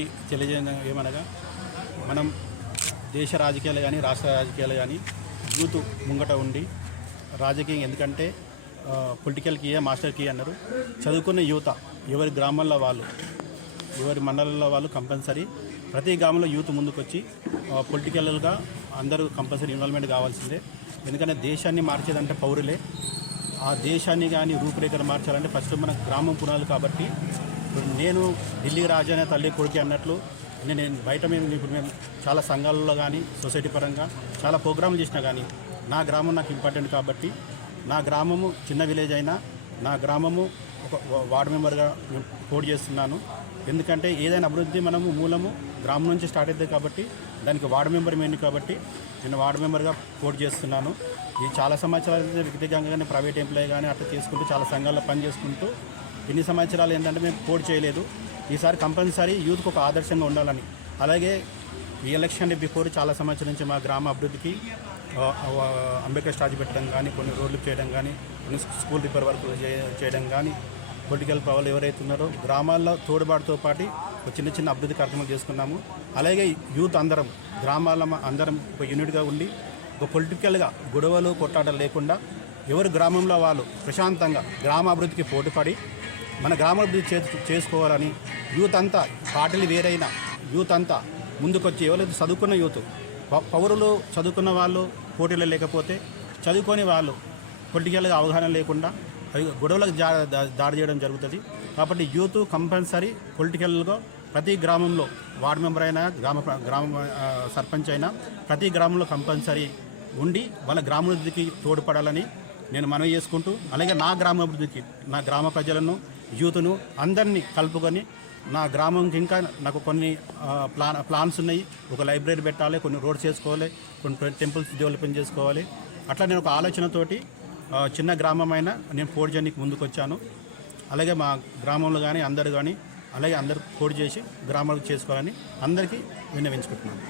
తెలియజేయడం ఏమనగా మనం దేశ రాజకీయాలు కానీ రాష్ట్ర రాజకీయాలు కానీ యూత్ ముంగట ఉండి రాజకీయం ఎందుకంటే పొలిటికల్ కీయే మాస్టర్ కీ అన్నారు. చదువుకున్న యువత ఎవరి గ్రామాల్లో వాళ్ళు ఎవరి మండలంలో వాళ్ళు కంపల్సరీ ప్రతి గ్రామంలో యూత్ ముందుకొచ్చి పొలిటికల్గా అందరూ కంపల్సరీ ఇన్వాల్వ్మెంట్ కావాల్సిందే. ఎందుకంటే దేశాన్ని మార్చేదంటే పౌరులే. ఆ దేశాన్ని కానీ రూపురేఖలు మార్చాలంటే ఫస్ట్ మన గ్రామం పునాలు కాబట్టి ఇప్పుడు నేను ఢిల్లీ రాజానే తల్లి కొడుకు అన్నట్లు నేను బయట మేము ఇప్పుడు మేము చాలా సంఘాలలో కానీ సొసైటీ పరంగా చాలా ప్రోగ్రాంలు చేసినా కానీ నా గ్రామం నాకు ఇంపార్టెంట్ కాబట్టి నా గ్రామము చిన్న విలేజ్ అయినా నా గ్రామము ఒక వార్డు మెంబర్గా నేను పోటీ చేస్తున్నాను. ఎందుకంటే ఏదైనా అభివృద్ధి మనము మూలము గ్రామం నుంచి స్టార్ట్ అవుతుంది కాబట్టి దానికి వార్డు మెంబర్ మెయిన్ కాబట్టి నేను వార్డు మెంబర్గా పోటీ చేస్తున్నాను. ఇది చాలా సంవత్సరాలు నుంచి వ్యక్తిగతంగా కానీ ప్రైవేట్ ఎంప్లాయీ కానీ అట్లా చేసుకుంటూ చాలా సంఘాల్లో పని ఎన్ని సంవత్సరాలు ఏంటంటే మేము పోటీ చేయలేదు. ఈసారి కంపల్సరీ యూత్కి ఒక ఆదర్శంగా ఉండాలని. అలాగే ఈ ఎలక్షన్ బిఫోర్ చాలా సంవత్సరం నుంచి మా గ్రామ అభివృద్ధికి అంబేద్కర్ స్టార్జ్ పెట్టడం కానీ కొన్ని రోడ్లు చేయడం కానీ కొన్ని స్కూల్ రిపేర్ వర్కులు చేయడం కానీ పొలిటికల్ పవర్లు ఎవరైతే ఉన్నారో గ్రామాల్లో తోడుబాటుతో పాటు ఒక చిన్న చిన్న అభివృద్ధి కార్యక్రమాలు చేసుకున్నాము. అలాగే యూత్ అందరం గ్రామాల అందరం ఒక యూనిట్గా ఉండి ఒక పొలిటికల్గా గొడవలు కొట్టాటలు లేకుండా ఎవరు గ్రామంలో వాళ్ళు ప్రశాంతంగా గ్రామ అభివృద్ధికి పోటీపడి మన గ్రామాభివృద్ధి చే చేసుకోవాలని యూత్ అంతా పార్టీలు వేరైన యూత్ అంతా ముందుకొచ్చి ఎవరైతే చదువుకున్న యూత్ ప- పౌరులు చదువుకున్న వాళ్ళు పోటీలు లేకపోతే చదువుకొని వాళ్ళు పొలిటికల్గా అవగాహన లేకుండా గొడవలకు జా దా- దాడి చేయడం జరుగుతుంది. కాబట్టి యూత్ కంపల్సరీ పొలిటికల్గా ప్రతి గ్రామంలో వార్డు మెంబర్ అయినా గ్రామ గ్రామ సర్పంచ్ అయినా ప్రతి గ్రామంలో కంపల్సరీ ఉండి వాళ్ళ గ్రామాభివృద్ధికి తోడ్పడాలని నేను మనవి చేసుకుంటూ అలాగే నా గ్రామాభివృద్ధికి నా గ్రామ ప్రజలను యూత్ను అందరినీ కలుపుకొని నా గ్రామంకి ఇంకా నాకు కొన్ని ప్లాన్ ప్లాన్స్ ఉన్నాయి. ఒక లైబ్రరీ పెట్టాలి కొన్ని రోడ్స్ చేసుకోవాలి కొన్ని టెంపుల్స్ డెవలప్మెంట్ చేసుకోవాలి. అట్లా నేను ఒక ఆలోచనతోటి చిన్న గ్రామమైన నేను పోటీ చేయడానికి ముందుకు వచ్చాను అలాగే మా గ్రామంలో కానీ అందరు కానీ అలాగే అందరు పోటీ చేసి గ్రామాలకు చేసుకోవాలని అందరికీ విన్నవించుకుంటున్నాను.